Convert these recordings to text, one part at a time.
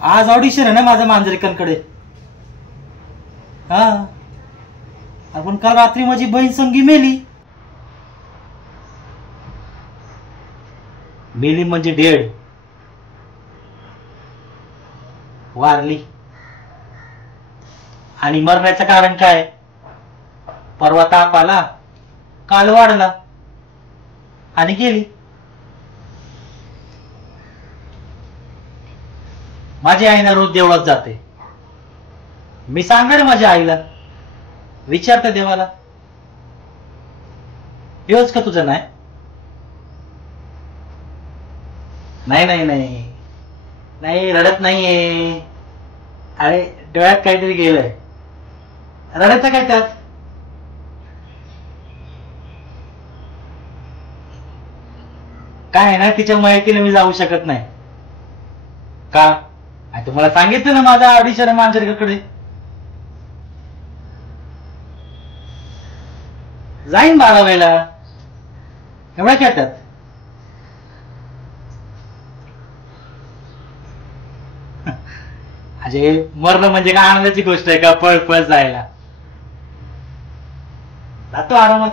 आज ऑडिशन आहे ना माझं मांजरेकरांकडे. हा, आपण काल रात्री माझी बहीण संगी मेली. मेली म्हणजे डेड, वारली. आणि मरण्याचं कारण काय? परवा ताप आला, काल वाढला आणि गेली. माझी आई ना रोज देवळात जाते. मी सांगणार माझ्या आईला, विचारते देवाला, योज का तुझं? नाही नाही नाही नाही नाही, रडत नाहीये. अरे डोळ्यात काहीतरी गेलंय, रडायचं काय त्यात? काय ना, तिच्या माहितीने मी जाऊ शकत नाही का? तुम्हाला सांगितलं ना माझा ऑडिशन आहे मांजरेकरकडे. जाईन 12 वेळेला, एवढ्या खेळतात. अजय, मरणं म्हणजे काय आनंदाची गोष्ट आहे का? पळ पळ जायला जातो आरामात.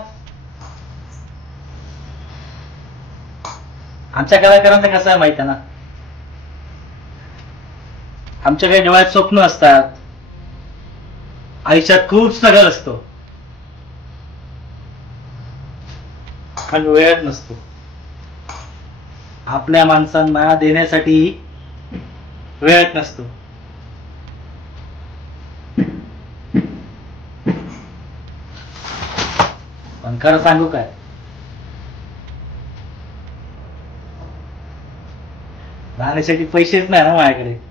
आमच्या कलाकारांचं कसं आहे माहिती आहे ना, आमच्या काही डोळ्यात स्वप्न असतात, आयुष्यात खूप स्ट्रगल असतो, पण वेळच नसतो आपल्या माणसांना देण्यासाठी. वेळच नसतो. पण खरं सांगू काय, राहण्यासाठी पैसेच नाही ना माझ्याकडे.